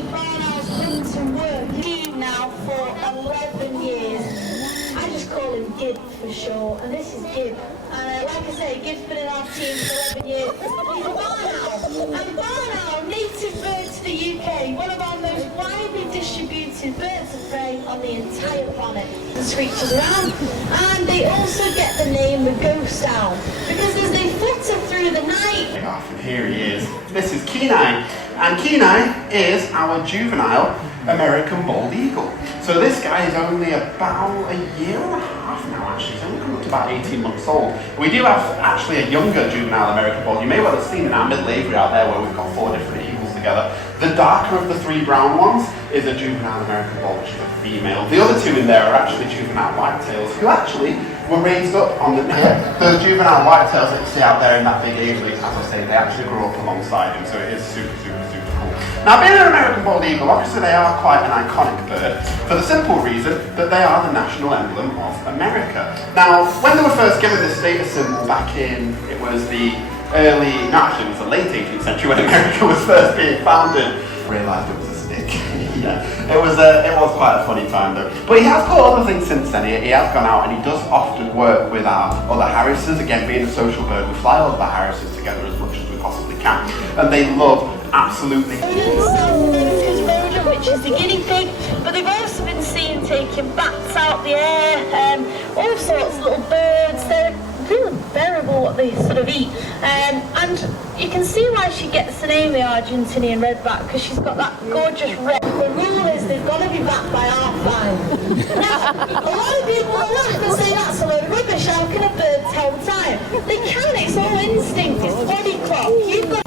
your barn owl's been to work team now for 11 years. I just call him Gib for short, and this is Gib. And like I say, Gib's been in our team for 11 years. He's a barn owl, and barn owl, native bird to the UK, one of our most widely distributed birds of prey on the entire planet. The screeches around, and they also get the name the ghost owl, because as they flutter through the night. And here he is. This is Kenai, and Kenai is our juvenile American bald eagle. So this guy is only about a year and a half now, actually. He's only come up to about 18 months old. We do have actually a younger juvenile American bald. You may well have seen in our middle aviary out there where we've got 4 different eagles together. The darker of the 3 brown ones is a juvenile American bald, which is a female. The other 2 in there are actually juvenile whitetails, who actually were raised up on the those juvenile whitetails that you see out there in that big aviary. As I say, they actually grew up alongside him, so it is super, super, super cool. Now, being an American bald eagle, obviously they are quite an iconic bird for the simple reason that they are the national emblem of America. Now, when they were first given this status symbol back in, it was the it was the late 18th century when America was first being founded, I realised it was a stick. Yeah, it was quite a funny time though. But he has got other things since then. He has gone out and he does often work with our other harrises. Again, being a social bird, we fly all of our harrises together as much as we possibly can, and they love absolutely. Which is the guinea pig, but they've also been seen taking bats out the air, all sorts of little birds. They're really variable what they sort of eat, and you can see why she gets the name the Argentinian redback, because she's got that gorgeous red. The rule is they've got to be back by 5:30. Now, a lot of people will laugh and say that's a load of rubbish. How can a bird tell time? They can. It's all instinct. It's body clock. You've got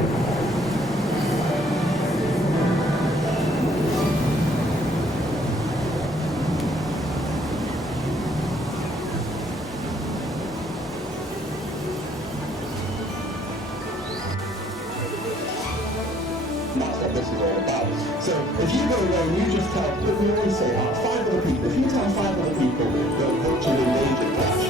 that's what this is all about. So if you go away and you just tell, look, we always say 5 other people, if you tell 5 other people that a vulture in major crash,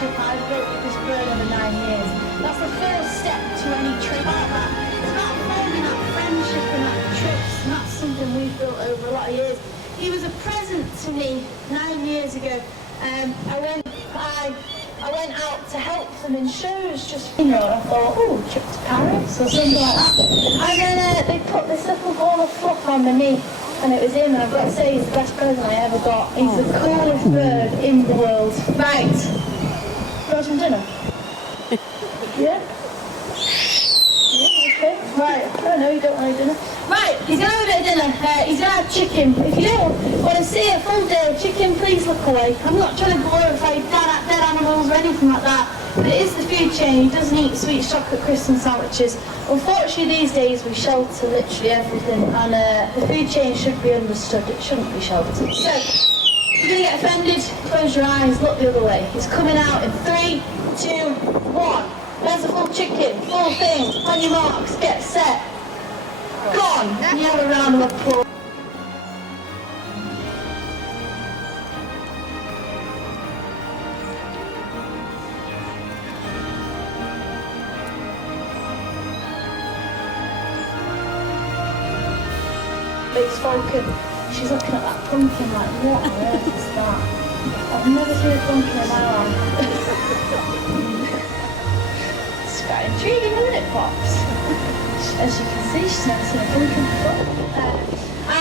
friendship I've built with this bird over 9 years. That's the first step to any trip like that. It's about forming that friendship and that trust, and that's something we've built over a lot of years. He was a present to me 9 years ago. I went out to help them in shows just, you know, and I thought, oh, trip to Paris or something like that. And then they put this little ball of fluff on my knee, and it was him, and I've got to say he's the best present I ever got. He's the coolest bird in the world. Right. You want some dinner? Yeah? Yeah, okay. Right. Oh no, you don't want any dinner. Right, he's going to have a bit of dinner. He's going to have chicken. If you don't want to see a full day of chicken, please look away. I'm not trying to glorify dead animals or anything like that, but it is the food chain. He doesn't eat sweet chocolate crisps and sandwiches. Unfortunately, these days we shelter literally everything, and the food chain should be understood. It shouldn't be sheltered. So, if you're going to get offended, close your eyes, look the other way. He's coming out in 3, 2, 1. There's the full chicken, full thing. On your marks, get set. Gone! You have a round of applause. Base Falcon, she's looking at that pumpkin like, what on earth is that? I've never seen a pumpkin in my life. It's quite intriguing, isn't it, Pops? As you can see, she's never seen a falcon before.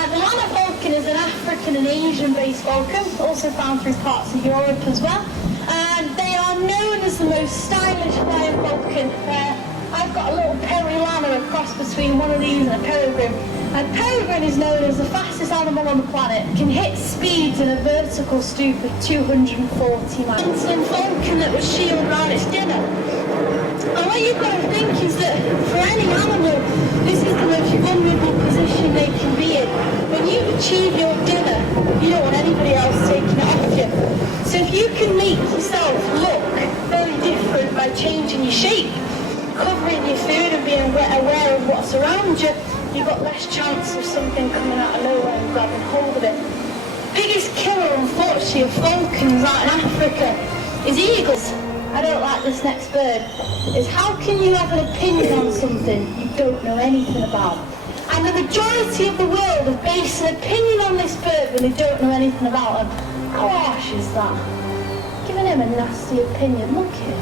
The Lana falcon is an African and Asian based falcon, also found through parts of Europe as well. And they are known as the most stylish flying falcon. I've got a little Lana, a cross between one of these and a peregrine. And peregrine is known as the fastest animal on the planet. It can hit speeds in a vertical stoop of 240 miles. And falcon that was shielded around its dinner. And what you've got to think is that for any animal, this is the most vulnerable position they can be in. When you achieve your dinner, you don't want anybody else taking it off you. So if you can make yourself look very different by changing your shape, covering your food and being aware of what's around you, you've got less chance of something coming out of nowhere and grabbing hold of it. Biggest killer, unfortunately, of falcons out in Africa is eagles. I don't like this next bird, is how can you have an opinion on something you don't know anything about? And the majority of the world have based an opinion on this bird when they don't know anything about him. How harsh is that? Giving him a nasty opinion, look here.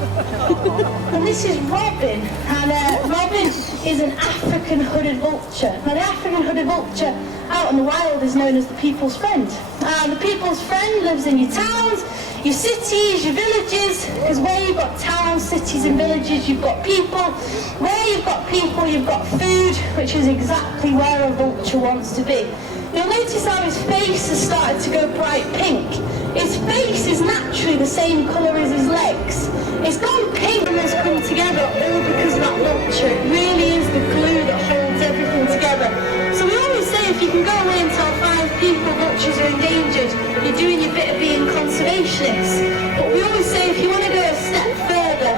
And this is Robin, and Robin is an African hooded vulture. Now the African hooded vulture out in the wild is known as the people's friend. And the people's friend lives in your towns, your cities, your villages, because where you've got towns, cities and villages, you've got people. Where you've got people, you've got food, which is exactly where a vulture wants to be. You'll notice how his face has started to go bright pink. His face is naturally the same colour as his legs. It's gone pink and has come together all because of that vulture. It really is the glue that holds everything together. So we always say if you can go away and tell 5 people vultures are endangered, you're doing your bit of being conservationists. But we always say if you want to go a step further,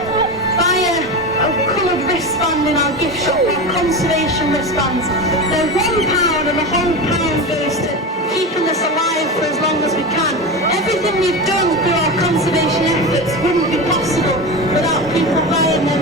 buy a coloured wristband in our gift shop, our conservation wristbands. They're £1 and the whole pound goes to keeping us alive for as long as we can. Everything we've done through our conservation efforts wouldn't be possible without people buying them